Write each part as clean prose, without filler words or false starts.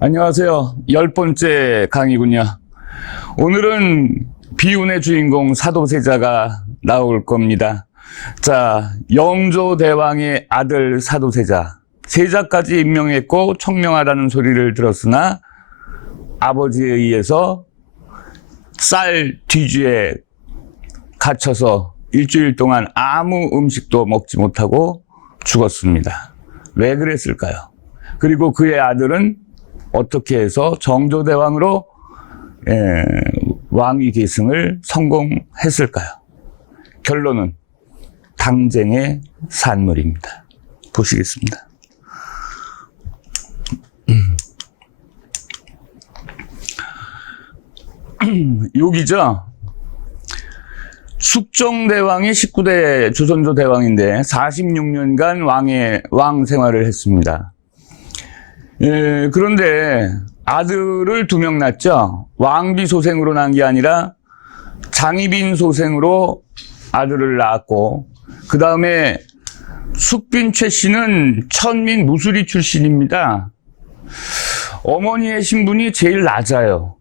안녕하세요. 10번째 강의군요. 오늘은 비운의 주인공 사도세자가 나올 겁니다. 자, 영조대왕의 아들 사도세자. 세자까지 임명했고 청명하라는 소리를 들었으나 아버지에 의해서 쌀 뒤주에 갇혀서 일주일 동안 아무 음식도 먹지 못하고 죽었습니다. 왜 그랬을까요? 그리고 그의 아들은 어떻게 해서 정조대왕으로 왕위 계승을 성공했을까요? 결론은 당쟁의 산물입니다. 보시겠습니다. 여기죠. 숙정대왕이 19대 조선조 대왕인데 46년간 왕 생활을 했습니다. 그런데 아들을 2명 낳았죠. 왕비 소생으로 낳은 게 아니라 장희빈 소생으로 아들을 낳았고, 그 다음에 숙빈 최 씨는 천민 무수리 출신입니다. 어머니의 신분이 제일 낮아요.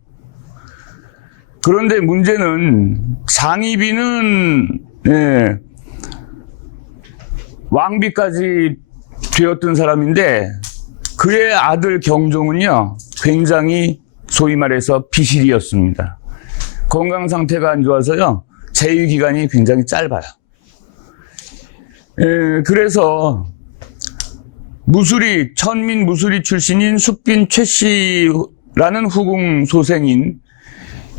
그런데 문제는 장희빈은 왕비까지 되었던 사람인데 그의 아들 경종은요, 굉장히 소위 말해서 비실이었습니다. 건강 상태가 안 좋아서요, 재위 기간이 굉장히 짧아요. 그래서 천민 무수리 출신인 숙빈 최 씨라는 후궁 소생인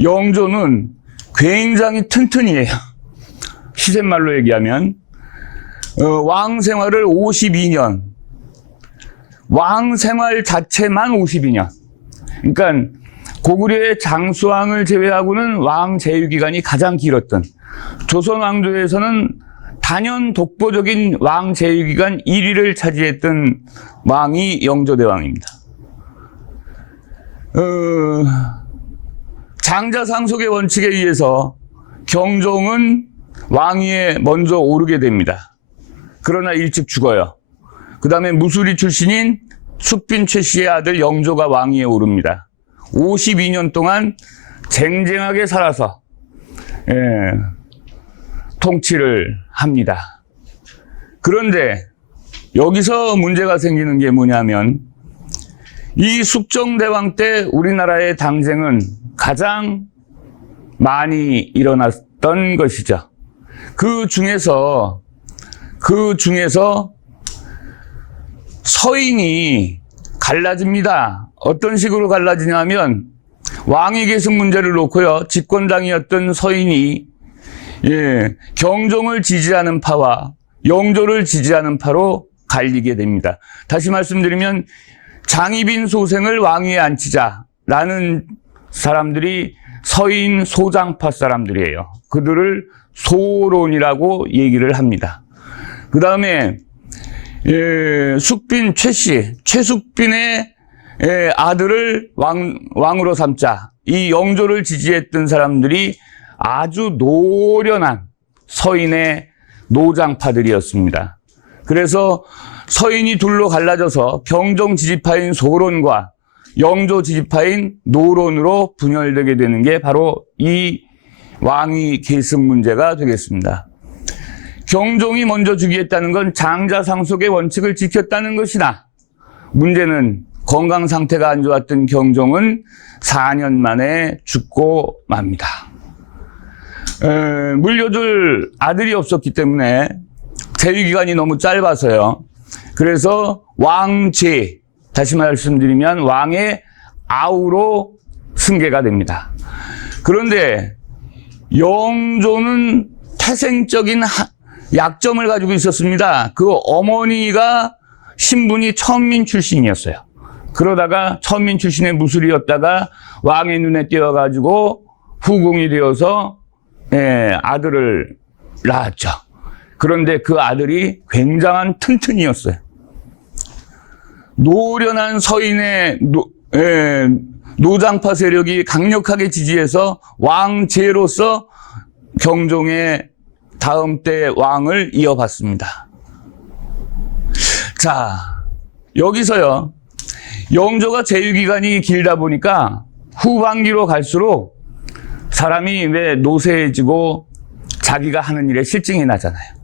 영조는 굉장히 튼튼이에요. 시샘말로 얘기하면 왕 생활을 52년, 왕 생활 자체만 52년. 그러니까 고구려의 장수왕을 제외하고는 왕 제위 기간이 가장 길었던, 조선 왕조에서는 단연 독보적인 왕 제위 기간 1위를 차지했던 왕이 영조대왕입니다. 장자상속의 원칙에 의해서 경종은 왕위에 먼저 오르게 됩니다. 그러나 일찍 죽어요. 그 다음에 무수리 출신인 숙빈 최 씨의 아들 영조가 왕위에 오릅니다. 52년 동안 쟁쟁하게 살아서 통치를 합니다. 그런데 여기서 문제가 생기는 게 뭐냐면, 이 숙정대왕 때 우리나라의 당쟁은 가장 많이 일어났던 것이죠. 그 중에서 서인이 갈라집니다. 어떤 식으로 갈라지냐면, 왕위 계승 문제를 놓고요, 집권당이었던 서인이 경종을 지지하는 파와 영조를 지지하는 파로 갈리게 됩니다. 다시 말씀드리면 장희빈 소생을 왕위에 앉히자라는 사람들이 서인 소장파 사람들이에요. 그들을 소론이라고 얘기를 합니다. 그 다음에 숙빈 최 씨, 최숙빈의 아들을 왕으로 삼자, 이 영조를 지지했던 사람들이 아주 노련한 서인의 노장파들이었습니다. 그래서 서인이 둘로 갈라져서 경종 지지파인 소론과 영조 지지파인 노론으로 분열되게 되는 게 바로 이 왕위 계승 문제가 되겠습니다. 경종이 먼저 즉위했다는 건 장자상속의 원칙을 지켰다는 것이나, 문제는 건강 상태가 안 좋았던 경종은 4년 만에 죽고 맙니다. 물려줄 아들이 없었기 때문에 재위 기간이 너무 짧아서요. 그래서 왕제, 다시 말씀드리면 왕의 아우로 승계가 됩니다. 그런데 영조는 태생적인 약점을 가지고 있었습니다. 그 어머니가 신분이 천민 출신이었어요. 그러다가 천민 출신의 무술이었다가 왕의 눈에 띄어가지고 후궁이 되어서 아들을 낳았죠. 그런데 그 아들이 굉장한 튼튼이었어요. 노련한 서인의 노장파 세력이 강력하게 지지해서 왕제로서 경종의 다음 때 왕을 이어받습니다. 자, 여기서요, 영조가 재유기간이 길다 보니까 후반기로 갈수록 사람이 왜 노쇠해지고 자기가 하는 일에 실증이 나잖아요.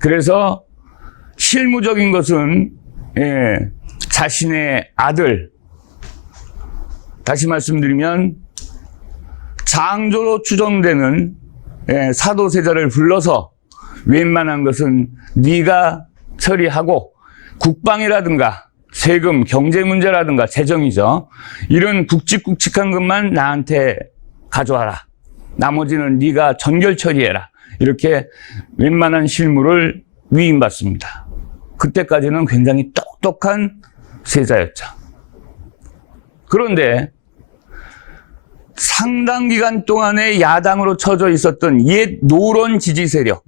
그래서 실무적인 것은 자신의 아들, 다시 말씀드리면 장조로 추정되는 사도세자를 불러서 웬만한 것은 네가 처리하고 국방이라든가 세금, 경제 문제라든가 재정이죠. 이런 굵직굵직한 것만 나한테 가져와라. 나머지는 네가 전결 처리해라. 이렇게 웬만한 실무를 위임받습니다. 그때까지는 굉장히 똑똑한 세자였죠. 그런데 상당 기간 동안에 야당으로 쳐져 있었던 옛 노론 지지 세력,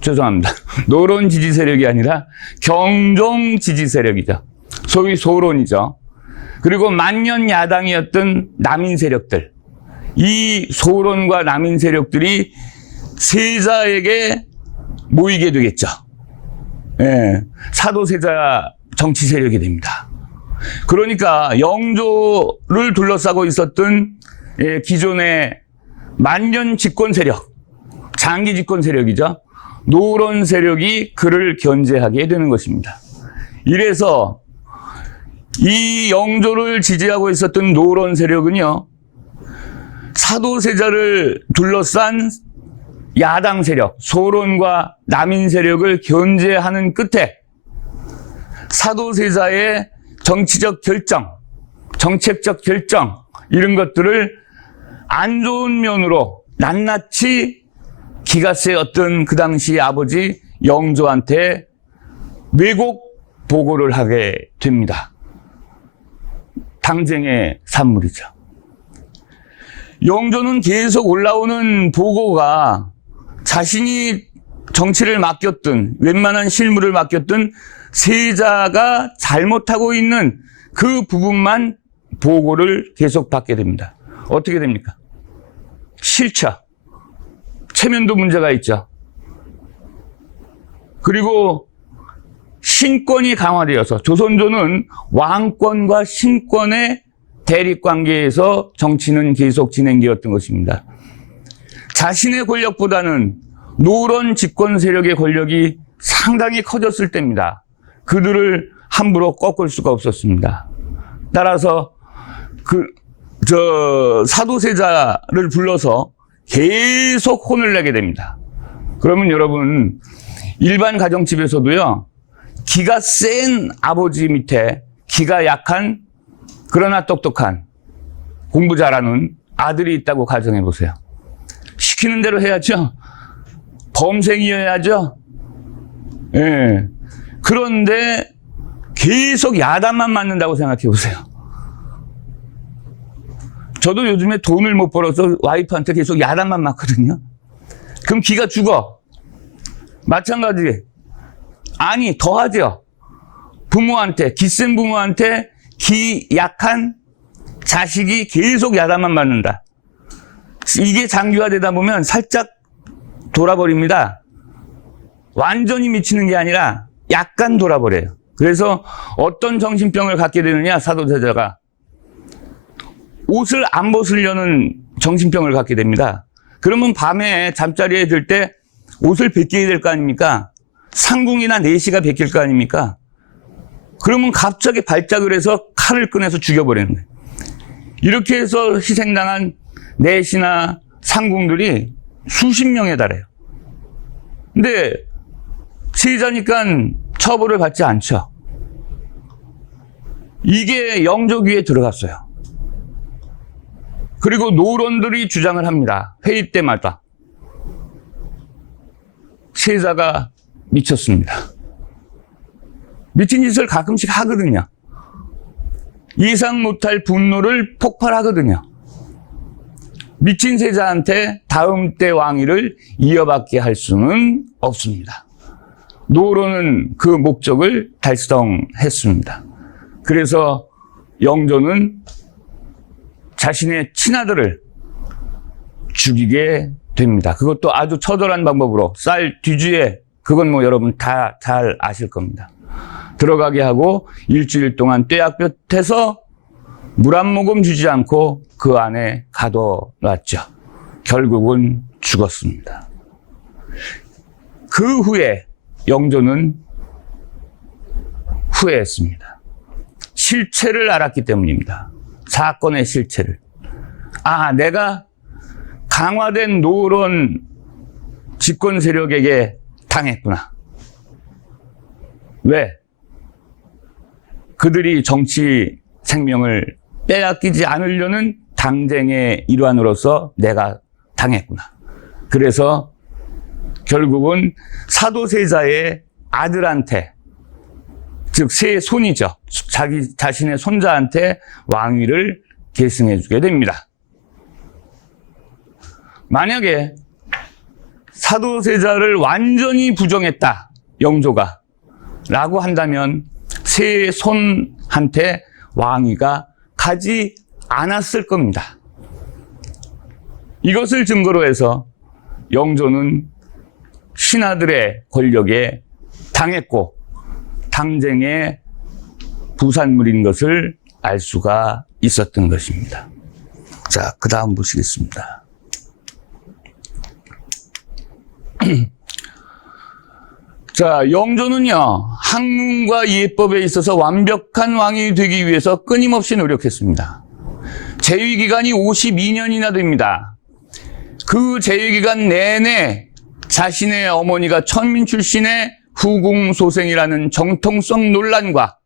죄송합니다. 노론 지지 세력이 아니라 경종 지지 세력이죠. 소위 소론이죠. 그리고 만년 야당이었던 남인 세력들, 이 소론과 남인 세력들이 세자에게 모이게 되겠죠. 사도세자 정치 세력이 됩니다. 그러니까 영조를 둘러싸고 있었던 기존의 만년 집권 세력, 장기 집권 세력이죠. 노론 세력이 그를 견제하게 되는 것입니다. 이래서 이 영조를 지지하고 있었던 노론 세력은요, 사도세자를 둘러싼 야당 세력, 소론과 남인 세력을 견제하는 끝에 사도세자의 정치적 결정, 정책적 결정, 이런 것들을 안 좋은 면으로 낱낱이 기갓의 어떤 그 당시 아버지 영조한테 왜곡 보고를 하게 됩니다. 당쟁의 산물이죠. 영조는 계속 올라오는 보고가 자신이 정치를 맡겼든 웬만한 실무를 맡겼든 세자가 잘못하고 있는 그 부분만 보고를 계속 받게 됩니다. 어떻게 됩니까? 싫죠. 체면도 문제가 있죠. 그리고 신권이 강화되어서 조선조는 왕권과 신권의 대립관계에서 정치는 계속 진행되었던 것입니다. 자신의 권력보다는 노론 집권 세력의 권력이 상당히 커졌을 때입니다. 그들을 함부로 꺾을 수가 없었습니다. 따라서 사도세자를 불러서 계속 혼을 내게 됩니다. 그러면 여러분, 일반 가정집에서도요, 기가 센 아버지 밑에 기가 약한 그러나 똑똑한 공부 잘하는 아들이 있다고 가정해 보세요. 시키는 대로 해야죠. 범생이어야죠. 그런데 계속 야단만 맞는다고 생각해 보세요. 저도 요즘에 돈을 못 벌어서 와이프한테 계속 야단만 맞거든요. 그럼 기가 죽어. 마찬가지. 아니, 더하죠. 부모한테, 기센 부모한테 기 약한 자식이 계속 야단만 맞는다. 이게 장기화되다 보면 살짝 돌아버립니다. 완전히 미치는 게 아니라 약간 돌아버려요. 그래서 어떤 정신병을 갖게 되느냐, 사도세자가. 옷을 안 벗으려는 정신병을 갖게 됩니다. 그러면 밤에 잠자리에 들 때 옷을 벗겨야 될 거 아닙니까? 상궁이나 내시가 벗길 거 아닙니까? 그러면 갑자기 발작을 해서 칼을 꺼내서 죽여버리는 거예요. 이렇게 해서 희생당한 내시나 상궁들이 수십 명에 달해요. 근데 세자니까 처벌을 받지 않죠. 이게 영조 귀에 들어갔어요. 그리고 노론들이 주장을 합니다. 회의 때마다. 세자가 미쳤습니다. 미친 짓을 가끔씩 하거든요. 예상 못할 분노를 폭발하거든요. 미친 세자한테 다음 때 왕위를 이어받게 할 수는 없습니다. 노론은 그 목적을 달성했습니다. 그래서 영조는 자신의 친아들을 죽이게 됩니다. 그것도 아주 처절한 방법으로 쌀 뒤주에, 그건 뭐 여러분 다 잘 아실 겁니다. 들어가게 하고 일주일 동안 떼약볕에서 물 한 모금 주지 않고 그 안에 가둬놨죠. 결국은 죽었습니다. 그 후에 영조는 후회했습니다. 실체를 알았기 때문입니다. 사건의 실체를. 아, 내가 강화된 노론 집권 세력에게 당했구나. 왜? 그들이 정치 생명을 빼앗기지 않으려는 당쟁의 일환으로서 내가 당했구나. 그래서 결국은 사도세자의 아들한테, 즉 세 손이죠. 자기 자신의 손자한테 왕위를 계승해 주게 됩니다. 만약에 사도세자를 완전히 부정했다, 영조가 라고 한다면 세 손한테 왕위가 가지 않았을 겁니다. 이것을 증거로 해서 영조는 신하들의 권력에 당했고 당쟁의 부산물인 것을 알 수가 있었던 것입니다. 자, 그 다음 보시겠습니다. 자, 영조는요, 학문과 예법에 있어서 완벽한 왕이 되기 위해서 끊임없이 노력했습니다. 재위기간이 52년이나 됩니다. 그 재위기간 내내 자신의 어머니가 천민 출신의 후궁소생이라는 정통성 논란과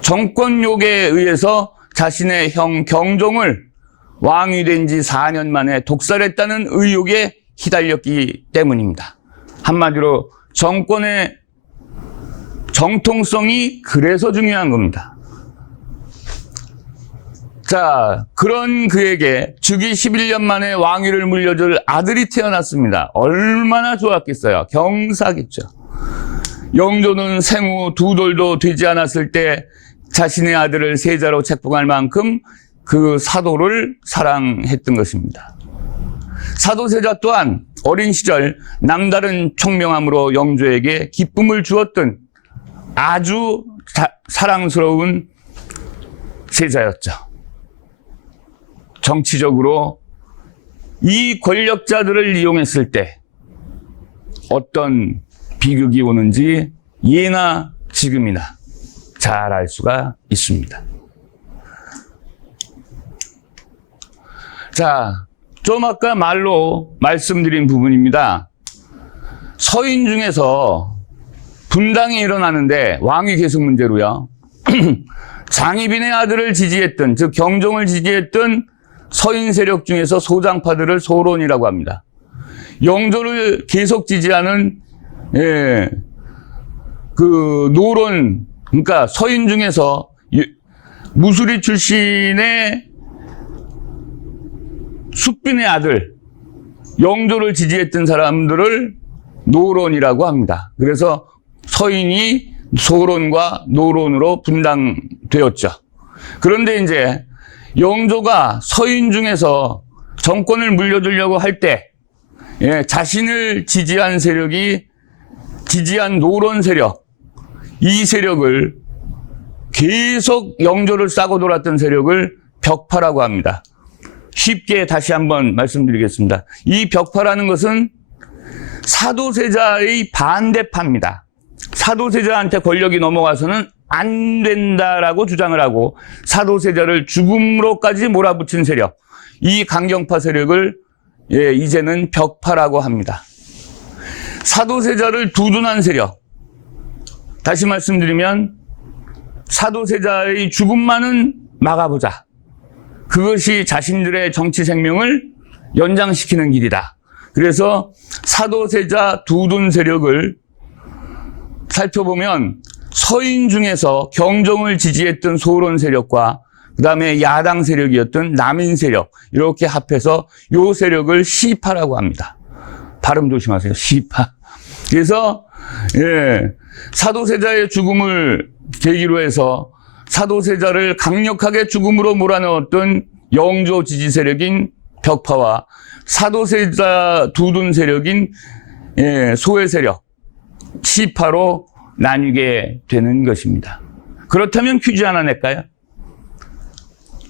정권욕에 의해서 자신의 형 경종을 왕이 된 지 4년 만에 독살했다는 의혹에 휘달렸기 때문입니다. 한마디로 정권의 정통성이 그래서 중요한 겁니다. 자, 그런 그에게 즉위 11년 만에 왕위를 물려줄 아들이 태어났습니다. 얼마나 좋았겠어요. 경사겠죠. 영조는 생후 2돌도 되지 않았을 때 자신의 아들을 세자로 책봉할 만큼 그 사도를 사랑했던 것입니다. 사도세자 또한 어린 시절 남다른 총명함으로 영조에게 기쁨을 주었던 아주 사랑스러운 세자였죠. 정치적으로 이 권력자들을 이용했을 때 어떤 비극이 오는지 예나 지금이나 잘 알 수가 있습니다. 자, 좀 아까 말로 말씀드린 부분입니다. 서인 중에서 분당이 일어나는데 왕위 계승 문제로요. 장희빈의 아들을 지지했던, 즉 경종을 지지했던 서인 세력 중에서 소장파들을 소론이라고 합니다. 영조를 계속 지지하는 그 노론, 그러니까 서인 중에서 무수리 출신의 숙빈의 아들, 영조를 지지했던 사람들을 노론이라고 합니다. 그래서 서인이 소론과 노론으로 분당되었죠. 그런데 이제 영조가 서인 중에서 정권을 물려주려고 할 때 자신을 지지한 세력이 지지한 노론 세력, 이 세력을 계속 영조를 싸고 돌았던 세력을 벽파라고 합니다. 쉽게 다시 한번 말씀드리겠습니다. 이 벽파라는 것은 사도세자의 반대파입니다. 사도세자한테 권력이 넘어가서는 안 된다라고 주장을 하고 사도세자를 죽음으로까지 몰아붙인 세력, 이 강경파 세력을 이제는 벽파라고 합니다. 사도세자를 두둔한 세력, 다시 말씀드리면 사도세자의 죽음만은 막아보자. 그것이 자신들의 정치 생명을 연장시키는 길이다. 그래서 사도세자 두둔 세력을 살펴보면 서인 중에서 경종을 지지했던 소론 세력과 그 다음에 야당 세력이었던 남인 세력, 이렇게 합해서 요 세력을 시파라고 합니다. 발음 조심하세요. 시파. 그래서 사도세자의 죽음을 계기로 해서 사도세자를 강력하게 죽음으로 몰아넣었던 영조 지지 세력인 벽파와 사도세자 두둔 세력인 소외 세력, 시파로 나뉘게 되는 것입니다. 그렇다면 퀴즈 하나 낼까요?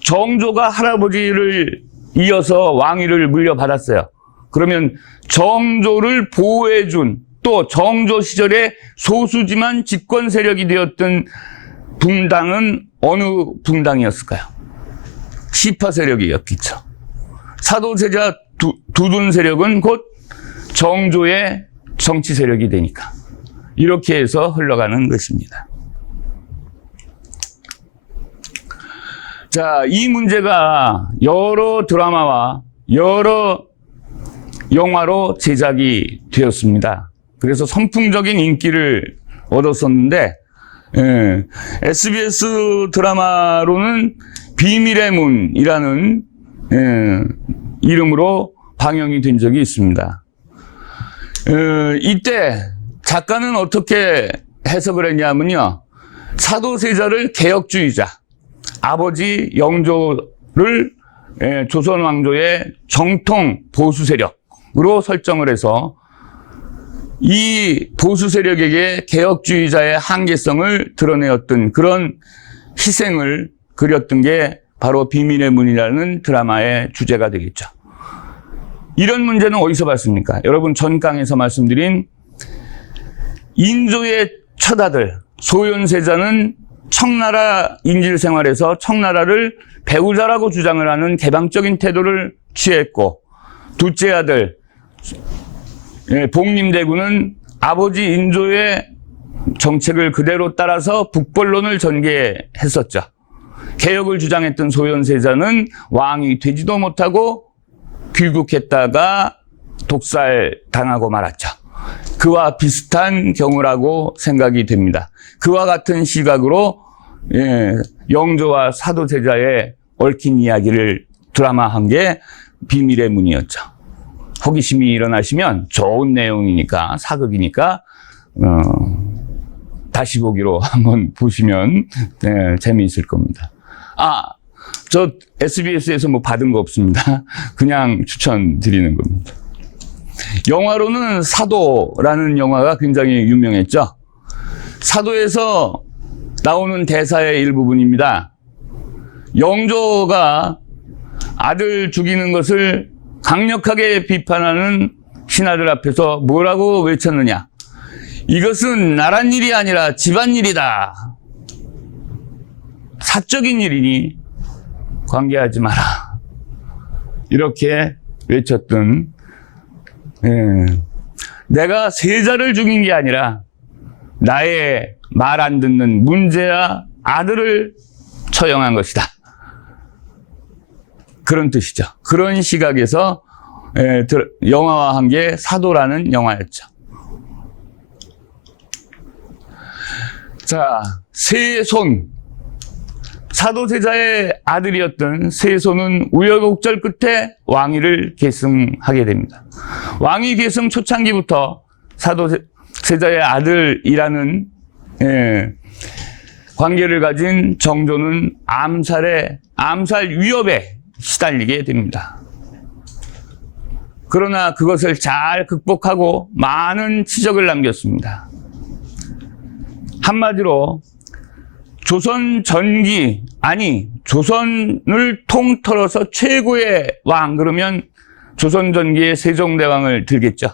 정조가 할아버지를 이어서 왕위를 물려받았어요. 그러면 정조를 보호해준, 또 정조 시절에 소수지만 집권 세력이 되었던 붕당은 어느 붕당이었을까요? 시파 세력이었겠죠. 사도세자 두둔 세력은 곧 정조의 정치 세력이 되니까 이렇게 해서 흘러가는 것입니다. 자, 이 문제가 여러 드라마와 여러 영화로 제작이 되었습니다. 그래서 선풍적인 인기를 얻었었는데, SBS 드라마로는 비밀의 문이라는 이름으로 방영이 된 적이 있습니다. 이때 작가는 어떻게 해석을 했냐면요. 사도세자를 개혁주의자, 아버지 영조를 조선 왕조의 정통 보수 세력으로 설정을 해서 이 보수 세력에게 개혁주의자의 한계성을 드러내었던 그런 희생을 그렸던 게 바로 비밀의 문이라는 드라마의 주제가 되겠죠. 이런 문제는 어디서 봤습니까? 여러분 전강에서 말씀드린 인조의 처다들 소현세자는 청나라 인질생활에서 청나라를 배우자라고 주장을 하는 개방적인 태도를 취했고, 둘째 아들 복림대군은 아버지 인조의 정책을 그대로 따라서 북벌론을 전개했었죠. 개혁을 주장했던 소현세자는 왕이 되지도 못하고 귀국했다가 독살당하고 말았죠. 그와 비슷한 경우라고 생각이 됩니다. 그와 같은 시각으로 영조와 사도세자의 얽힌 이야기를 드라마한 게 비밀의 문이었죠. 호기심이 일어나시면 좋은 내용이니까, 사극이니까 다시 보기로 한번 보시면 재미있을 겁니다. 저 SBS에서 뭐 받은 거 없습니다. 그냥 추천드리는 겁니다. 영화로는 사도라는 영화가 굉장히 유명했죠. 사도에서 나오는 대사의 일부분입니다. 영조가 아들 죽이는 것을 강력하게 비판하는 신하들 앞에서 뭐라고 외쳤느냐? 이것은 나란 일이 아니라 집안일이다. 사적인 일이니 관계하지 마라. 이렇게 외쳤던, 내가 세자를 죽인 게 아니라 나의 말 안 듣는 문제야 아들을 처형한 것이다. 그런 뜻이죠. 그런 시각에서 영화화한 게 사도라는 영화였죠. 자, 세손. 사도세자의 아들이었던 세손은 우여곡절 끝에 왕위를 계승하게 됩니다. 왕위 계승 초창기부터 사도세자의 아들이라는 관계를 가진 정조는 암살 위협에 시달리게 됩니다. 그러나 그것을 잘 극복하고 많은 치적을 남겼습니다. 한마디로 조선 전기, 조선을 통틀어서 최고의 왕, 그러면 조선 전기의 세종대왕을 들겠죠.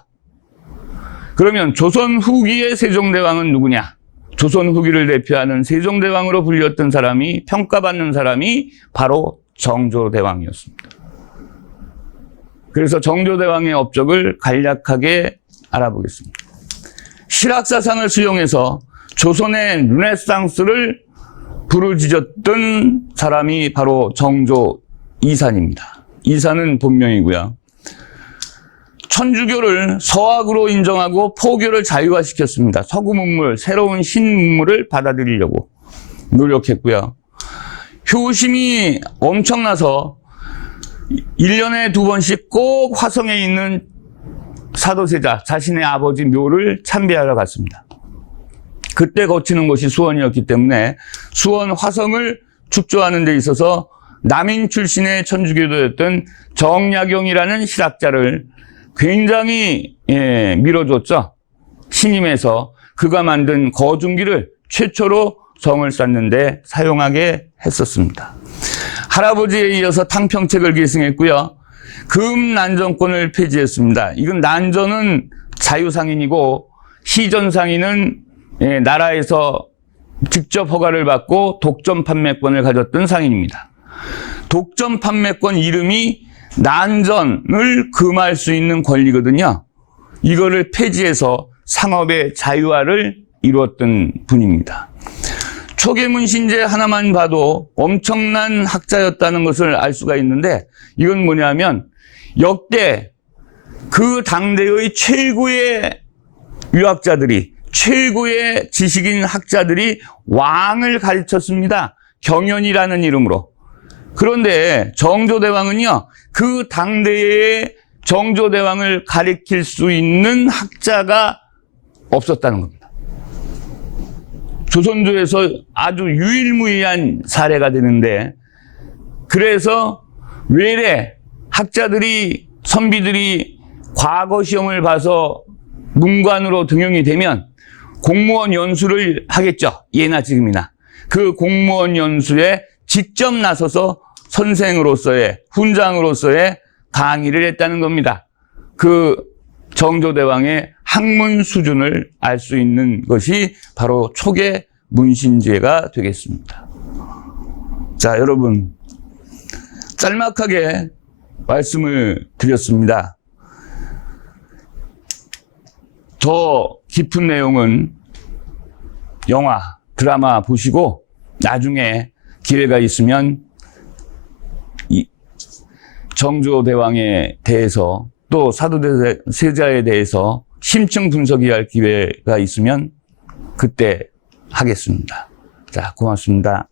그러면 조선 후기의 세종대왕은 누구냐? 조선 후기를 대표하는 세종대왕으로 불렸던 사람이, 평가받는 사람이 바로 정조대왕이었습니다. 그래서 정조대왕의 업적을 간략하게 알아보겠습니다. 실학사상을 수용해서 조선의 르네상스를 부르짖었던 사람이 바로 정조 이산입니다. 이산은 본명이고요. 천주교를 서학으로 인정하고 포교를 자유화시켰습니다. 서구 문물, 새로운 신문물을 받아들이려고 노력했고요. 효심이 엄청나서 1년에 2번씩 꼭 화성에 있는 사도세자, 자신의 아버지 묘를 참배하러 갔습니다. 그때 거치는 곳이 수원이었기 때문에 수원 화성을 축조하는 데 있어서 남인 출신의 천주교도였던 정약용이라는 실학자를 굉장히 밀어줬죠. 신임해서. 그가 만든 거중기를 최초로 성을 쌓는데 사용하게 했었습니다. 할아버지에 이어서 탕평책을 계승했고요. 금난전권을 폐지했습니다. 이건 난전은 자유상인이고 시전상인은 나라에서 직접 허가를 받고 독점 판매권을 가졌던 상인입니다. 독점 판매권 이름이 난전을 금할 수 있는 권리거든요. 이거를 폐지해서 상업의 자유화를 이루었던 분입니다. 초계문 신제 하나만 봐도 엄청난 학자였다는 것을 알 수가 있는데, 이건 뭐냐면 역대 그 당대의 최고의 유학자들이, 최고의 지식인 학자들이 왕을 가르쳤습니다. 경연이라는 이름으로. 그런데 정조대왕은요, 그 당대의 정조대왕을 가리킬 수 있는 학자가 없었다는 겁니다. 조선조에서 아주 유일무이한 사례가 되는데, 그래서 외래 학자들이, 선비들이 과거 시험을 봐서 문관으로 등용이 되면 공무원 연수를 하겠죠. 예나 지금이나. 그 공무원 연수에 직접 나서서 선생으로서의, 훈장으로서의 강의를 했다는 겁니다. 그 정조대왕의 학문 수준을 알 수 있는 것이 바로 초계 문신제가 되겠습니다. 자, 여러분, 짤막하게 말씀을 드렸습니다. 더 깊은 내용은 영화, 드라마 보시고 나중에 기회가 있으면 이 정조대왕에 대해서 또 사도세자에 대해서 심층 분석해야 할 기회가 있으면 그때 하겠습니다. 자, 고맙습니다.